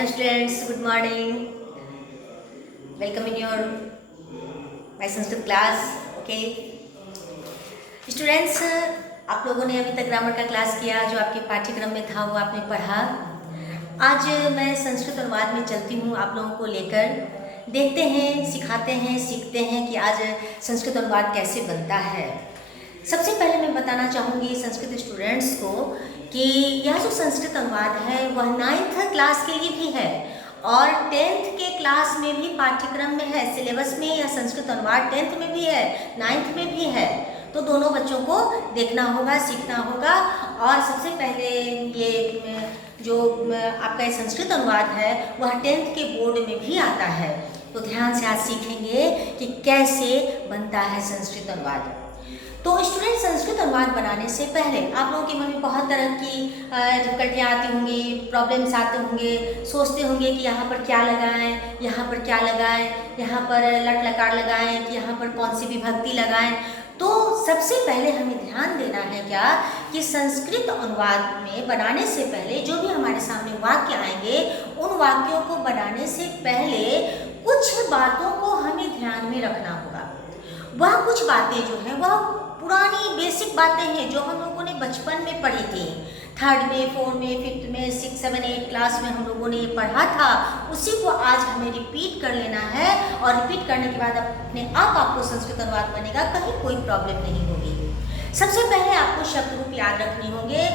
Hello students, good morning. Welcome in your my Sanskrit class. Okay. Students, आप लोगों ने अभी तक ग्रामर का क्लास किया, जो आपके पाठ्यक्रम में था वो आपने पढ़ा। आज मैं संस्कृत अनुवाद में चलती हूँ आप लोगों को लेकर। देखते हैं, सिखाते हैं, सीखते हैं कि आज संस्कृत अनुवाद कैसे बनता है। सबसे पहले मैं बताना चाहूँगी संस्कृत स्टूडेंट्स को कि यह जो संस्कृत अनुवाद है वह 9th क्लास के लिए भी है और 10th के क्लास में भी पाठ्यक्रम में है, सिलेबस में यह संस्कृत अनुवाद 10th में भी है, 9th में भी है। तो दोनों बच्चों को देखना होगा, सीखना होगा। और सबसे पहले ये जो आपका ये संस्कृत अनुवाद है वह 10th के बोर्ड में भी आता है। तो ध्यान से आज सीखेंगे कि कैसे बनता है संस्कृत अनुवाद। तो स्टूडेंट, संस्कृत अनुवाद बनाने से पहले आप लोगों के मन में बहुत तरह की डिफिकल्टियाँ आती होंगी, प्रॉब्लम्स आते होंगे, सोचते होंगे कि यहाँ पर क्या लगाएं, यहाँ पर क्या लगाएं, यहाँ पर लट लकार लगाएं कि यहाँ पर कौन सी विभक्ति लगाएं। तो सबसे पहले हमें ध्यान देना है क्या कि संस्कृत अनुवाद में बनाने से पहले जो भी हमारे सामने वाक्य आएंगे उन वाक्यों को बनाने से पहले कुछ बातों को हमें ध्यान में रखना होगा। वह कुछ बातें जो हैं वह पुरानी बेसिक बातें हैं जो हम लोगों ने बचपन में पढ़ी थी, 3rd में, 4th में, 5th में, 6th, 7th, 8th क्लास में हम लोगों ने ये पढ़ा था। उसी को आज हमें रिपीट कर लेना है और रिपीट करने के बाद अपने आप आपको संस्कृत अनुवाद बनेगा, कहीं कोई प्रॉब्लम नहीं होगी। सबसे पहले आपको शब्द रूप याद रखने होंगे।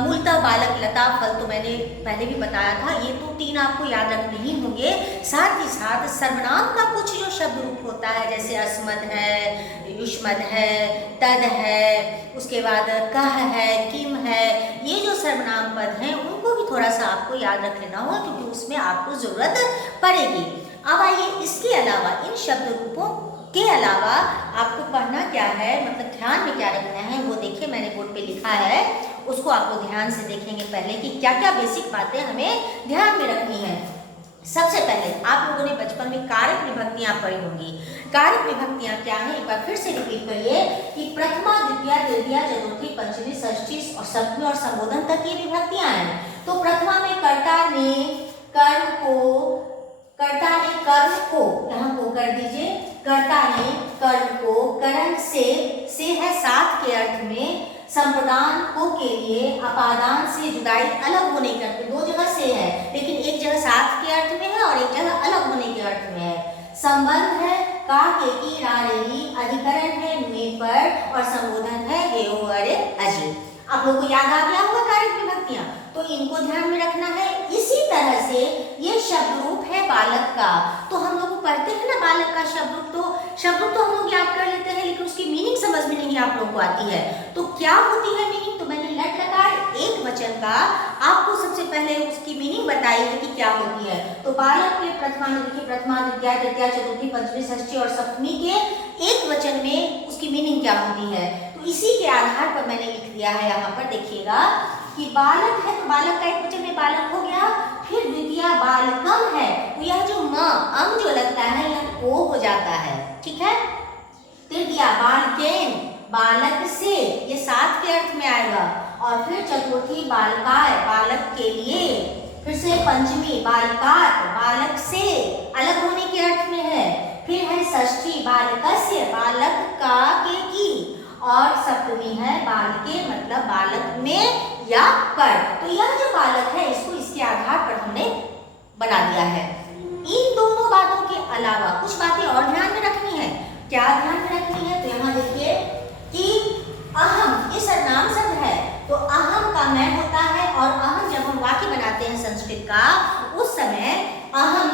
मूलतः, बालक, लता, फल तो मैंने पहले भी बताया था, ये तो 3 आपको याद रखने ही होंगे। साथ ही साथ सर्वनाम का कुछ जो शब्द रूप होता है, जैसे अस्मद है, युष्मद है, तद है, उसके बाद कह है, किम है, ये जो सर्वनाम पद हैं उनको भी थोड़ा सा आपको याद रख लेना होगा क्योंकि उसमें आपको ज़रूरत पड़ेगी। अब आइए, इसके अलावा इन शब्द रूपों के अलावा आपको पढ़ना क्या है, मतलब ध्यान में क्या रखना है वो देखिए, मैंने बोर्ड पे लिखा है, उसको आप लोग ध्यान से देखेंगे पहले कि क्या क्या बेसिक बातें हमें ध्यान में रखनी है। सबसे पहले आप लोगों ने बचपन में कारक विभक्तियां पढ़ी होंगी। कारक विभक्तियां क्या हैं, एक बार फिर से रिपीट करिए कि प्रथमा, द्वितीया, तृतीया, चतुर्थी, पंचमी, षष्ठी और सप्तमी और संबोधन तक ये विभक्तियां हैं। तो प्रथमा में कर्ता ने कर्म को, कर्ता ने कर्म को, यहाँ को कर दीजिए, कर्ता ने कर्म को करण से है साथ के अर्थ में, संप्रदान को के लिए अपादान से जुदाई, अलग होने के अर्थ में। 2 जगह से है लेकिन एक जगह साथ के अर्थ में है और एक जगह अलग होने के अर्थ में है। संबंध है का, के, की, रा, रे, अधिकरण है में पर और संबोधन है हे, ओ, अरे, अजी। आप लोगों को याद आ गया होगा कारक विभक्तियां, तो इनको ध्यान में रखना है। इसी तरह से ये शब्द रूप है बालक का। तो हम लोग पढ़ते हैं ना बालक का शब्द रूप, तो शब्द रूप तो हम लोग याद कर लेते हैं लेकिन उसकी मीनिंग समझ में नहीं आप लोगों को आती है। तो क्या होती है मीनिंग, तो मैंने लट लकार एक वचन का आपको सबसे पहले उसकी मीनिंग बताई है कि क्या होती है। तो बालक के प्रथमा में देखिए, प्रथमा, द्वितीया, तृतीया, चतुर्थी, पंचमी, षष्ठी और सप्तमी के एक वचन में उसकी मीनिंग क्या होती है। तो इसी के आधार पर मैंने लिख दिया है यहाँ पर, देखिएगा कि बालक है तो बालक का एक वचन में बालक हो गया। फिर द्वितीया बालकम है तो यह जो अम जो लगता है यह ओ हो जाता है, ठीक है। तृतीया बालकेन, बालक से, ये साथ के अर्थ में आएगा। और फिर चतुर्थी बालकाय, बालक के लिए। फिर से पंचमी बालकात, बालक से, अलग होने के अर्थ में है। फिर है षष्ठी बालकस्य, बालक का के की। और सप्तमी है बालके, मतलब बालक में या पर। तो यह जो बालक है इसको इसके आधार पर हमने बना दिया है। इन दोनों बातों के अलावा कुछ बातें और ध्यान में रखनी है। क्या ध्यान में रखनी है, तो यहाँ देखिए कि अहम, ये सर्वनाम शब्द है तो अहम का मैं होता है और अहम जब हम वाक्य बनाते हैं संस्कृत का उस समय अहम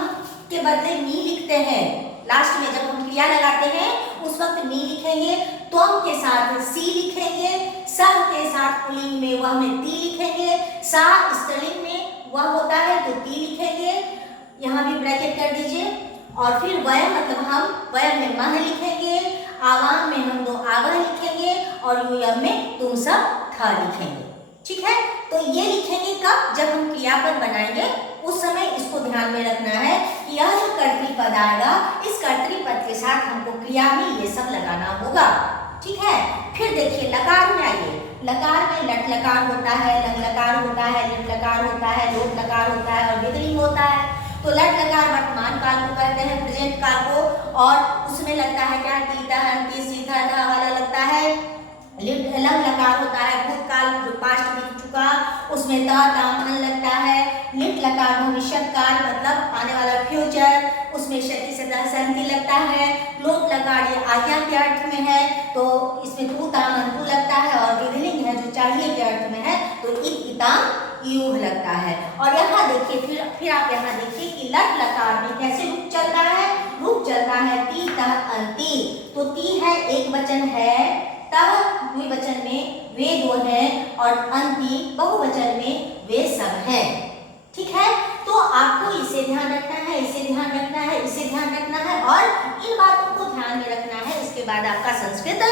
के बदले मी लिखते हैं। लास्ट में जब हम क्रिया लगाते हैं उस वक्त मी लिखेंगे, त्वम के साथ सी लिखेंगे, सह के साथ पुल्लिंग में वह में ती लिखेंगे, सा स्त्रीलिंग में वह होता है तो ती लिखेंगे, यहाँ भी ब्रैकेट कर दीजिए। और फिर वयम, मतलब हम, वयम में मह लिखेंगे, आवाम में हम 2 आवह लिखेंगे और यूयम में तुम सब थ लिखेंगे, ठीक है। तो ये लिखेंगे कब, जब हम क्रियापद बनाएंगे उस समय इसको ध्यान में रखना है कि यह जो कर्तरी पद आएगा इस कर्तरी पद के साथ हमको क्रिया में ये सब लगाना होगा, ठीक है। फिर देखिए लकार में आइए, लकार में लट लकार होता है, लंग लकार होता है, लिट लकार होता है, लोट लकार होता है और दीर्घलिंग होता है। तो लट लकार वर्तमान काल को कहते हैं, प्रेजेंट काल को, और उसमें लगता है क्या, टीता हंती सीधा धा वाला लगता है। लंग लकार होता है भूतकाल जो पास्ट बीत चुका, उसमें ता दाम अन लगता है। लिट लकार भविष्य काल मतलब आने वाला फ्यूचर, उसमें शति सदा संति लगता है। लोट लकार ये आज्ञा के अर्थ में है, तो इसमें तू ताम अंतु लगता है, और विधिलिंग है जो चाहिए के अर्थ में है, तो इत इताम यूह लगता है। और यहाँ देखिए, फिर आप यहाँ देखिए कि लट लकार में कैसे रूप चलता है, रूप चलता है ती तह अंति। तो ती है एक वचन है, तह द्विवचन में वे दो हैं, और अंति बहुवचन में वे सब हैं। ठीक है, तो आपको इसे ध्यान रखना है, इसे ध्यान रखना है, इसे ध्यान रखना है, और इन बातों को ध्यान में रखना है। इसके बाद आपका संस्कृत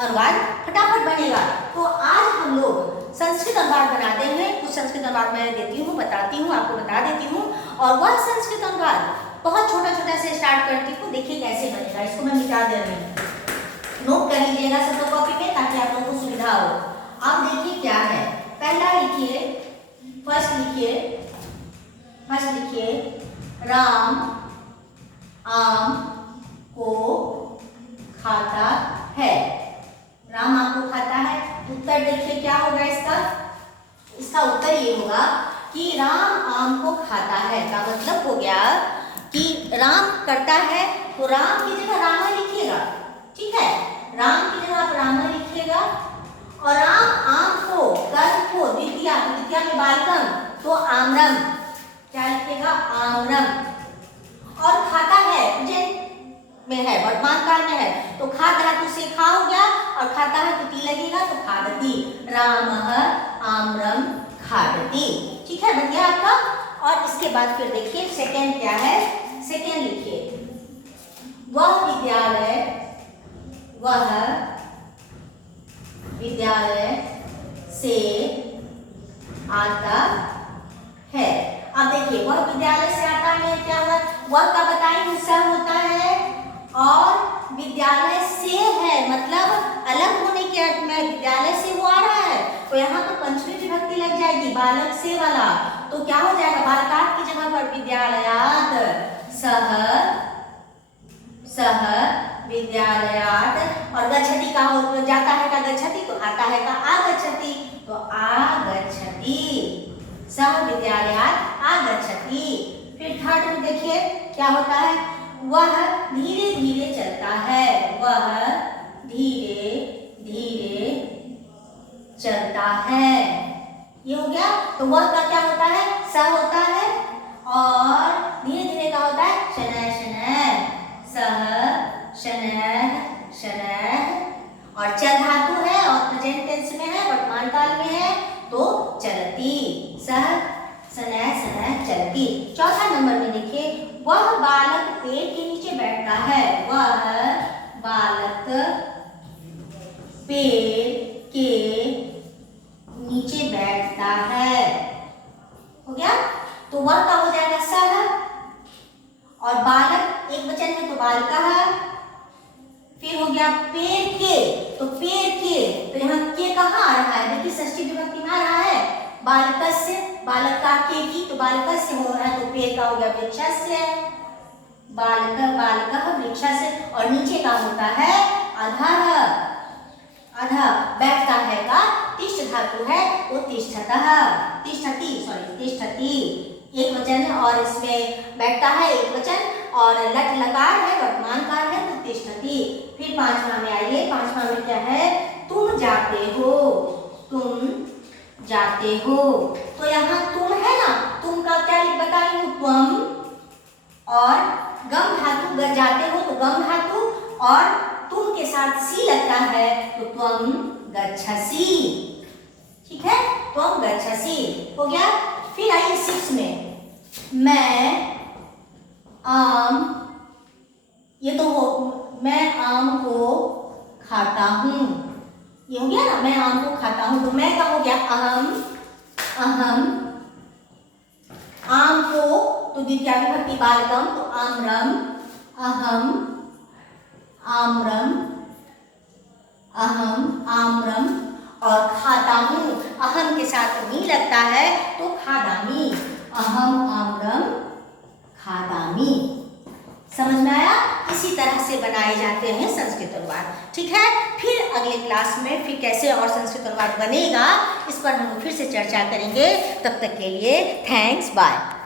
अनुवाद फटाफट बनेगा। तो आज हम लोग संस्कृत अनुवाद बनाते हैं। कुछ संस्कृत अनुवाद मैं देती हूँ, बताती हूँ, आपको बता देती हूँ, और वह संस्कृत अनुवाद बहुत छोटा छोटा से स्टार्ट करती हूँ। देखिए कैसे बनेगा, इसको मैं मिटा दे रही हूँ, नोट कर लीजिएगा सब लोग कॉपी पे, ताकि आप लोगों को सुविधा हो। अब देखिए क्या है, पहला लिखिए, फर्स्ट लिखिए राम आम को खाता है। राम आम को खाता है। उत्तर देखिए क्या होगा इसका, इसका उत्तर ये होगा कि राम आम को खाता है का मतलब हो गया कि राम करता है, तो राम की जगह रामा लिखिएगा। ठीक है, राम की जगह आप रामा लिखिएगा, और राम आम को कर्म को द्वितीया में बालकम, तो आम्रम, क्या लिखिएगा, आम्रम। और खाता है प्रेजेंट में है, वर्तमान काल में है, तो खा धातु से खा हो गया, और खाता है तो ती लगेगा, तो खादती, रामः आम्रम खादती। ठीक है, बन गया आपका। और इसके बाद फिर देखिए सेकेंड क्या है, सेकेंड लिखिए, वह विद्यालय से आता है। अब देखिए वह विद्यालय से आता है, क्या होगा, वह का बताएंगे सह होता है, और विद्यालय से है मतलब अलग होने के अर्थ में, विद्यालय से वो आ रहा है, तो यहाँ पर पंचमी विभक्ति लग जाएगी, बालक से वाला, तो क्या हो जाएगा, बालकात की जगह पर विद्यालयात, सह विद्यालयात। और गच्छति का हो जाता है का गच्छति, तो आता है का आगच्छति, तो आगच्छति, सह विद्यालयात आगच्छति। फिर थर्ड में देखिए क्या होता है, वह धीरे धीरे चलता है, वह धीरे धीरे चलता है, ये हो गया। तो वह का क्या होता है, स होता है, और धीरे धीरे का होता है शनैः शनैः, सह शनैः शनैः। और चल धातु है और प्रेजेंट टेंस में है, वर्तमान काल में है, तो चलती, सह शनैः शनैः चलती। चौथा नंबर में देखिए, वह बालक पेड़ के नीचे बैठता है, वह बालक पेड़ के नीचे बैठता है, हो गया। तो वह का हो जाएगा सह, और बालक एक वचन है तो बालकः। फिर हो गया पेड़ के, तो पेड़ के, तो यहाँ के कहाँ आ रहा है, देखिए षष्ठी विभक्ति में आ रहा है, बालकस्य, बालक का के की, तो बालकस्य हो रहा है, तो पेड़ का हो गया वृक्षस्य, बालकः वृक्षस्य। और नीचे का होता है अधः, बैठता है का तिष्ठ धातु है, तो तिष्ठतः, तिष्ठति एक वचन है, और इसमें बैठता है एक वचन, और लट लकार है, वर्तमान काल है, तो तिष्ठति। फिर पांचवा में आइए, पांचवा में क्या है, तुम जाते हो, तो यहाँ तुम है ना, तुम का क्या बताई हूँ, त्वम, और गम धातु, जाते हो तो गम धातु, और तुम के साथ सी लगता है, तो त्वम गच्छसि। ठीक है, त्वम गच्छसि हो गया। फिर आइए 6 में, मैं आम, ये तो हो, मैं आम को खाता हूँ, ये हो गया ना, मैं आम को खाता हूँ, तो मैं का हो गया अहम, आम को तो द्वितीया विभक्ति बालकम, तो आम्रम, अहम आम्रम अहम, आम्रम और खादामी। अहम के साथ मी लगता है तो खादामी। अहम, आम्रम, खादामी। समझ में आया? इसी तरह से बनाए जाते हैं संस्कृत अनुवाद। ठीक है, फिर अगले क्लास में फिर कैसे और संस्कृत अनुवाद बनेगा इस पर हम फिर से चर्चा करेंगे। तब तक के लिए थैंक्स, बाय।